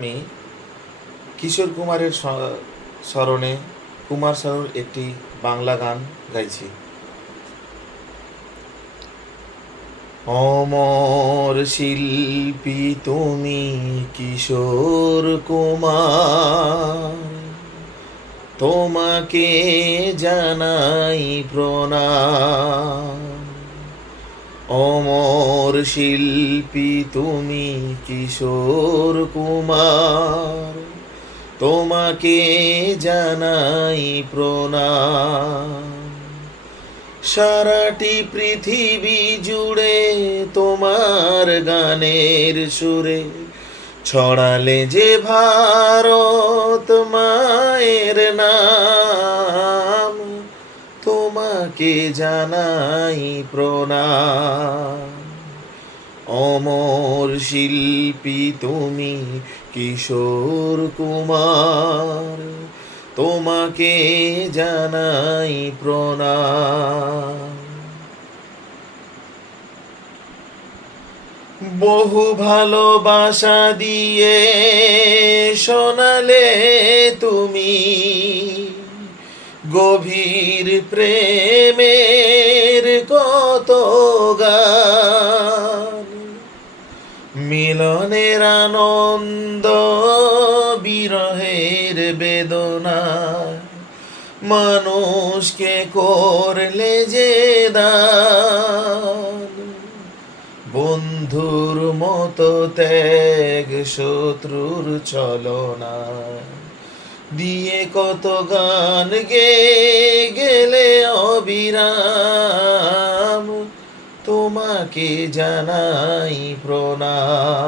আমি কিশোর কুমারের স্মরণে কুমার শানুর একটি বাংলা গান গাইছি। অমর শিল্পী তুমি কিশোর কুমার, তোমাকে জানাই প্রণাম। অমর শিল্পী তুমি কিশোর কুমার, তোমাকে জানাই প্রণাম। সারাটি পৃথিবী জুড়ে তোমার গানের সুরে ছড়ালে যে ভারত মায়ের নাম, তোমাকে জানাই প্রণাম। অমর শিল্পী তুমি কিশোর কুমার, তোমাকে জানাই প্রণাম। বহু ভালোবাসা দিয়ে শোনালে তুমি গভীর প্রেমের কত গান। মিলনের আনন্দ বিরহের বেদনা, মানুষকে করলে যে দান। বন্ধুর মতো ত্যাগ শত্রুর ছলনা দিয়ে কত গান গেলে অবিরাম, তোমাকে জানাই প্রণাম।